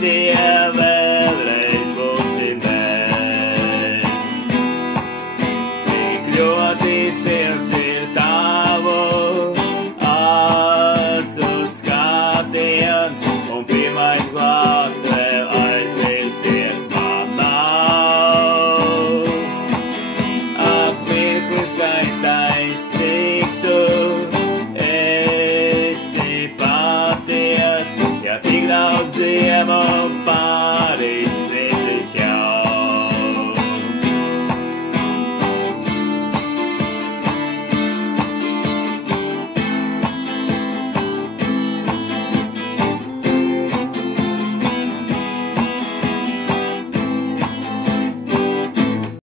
tie vēlreiz būsim mēs. Tik ļoti silts ir tavu acu skatiens, un pirmais glāzs vēl aizmirsties man nav. Ak, mirkli skaistais, cik tu esi paties, ja tik daudz ziemu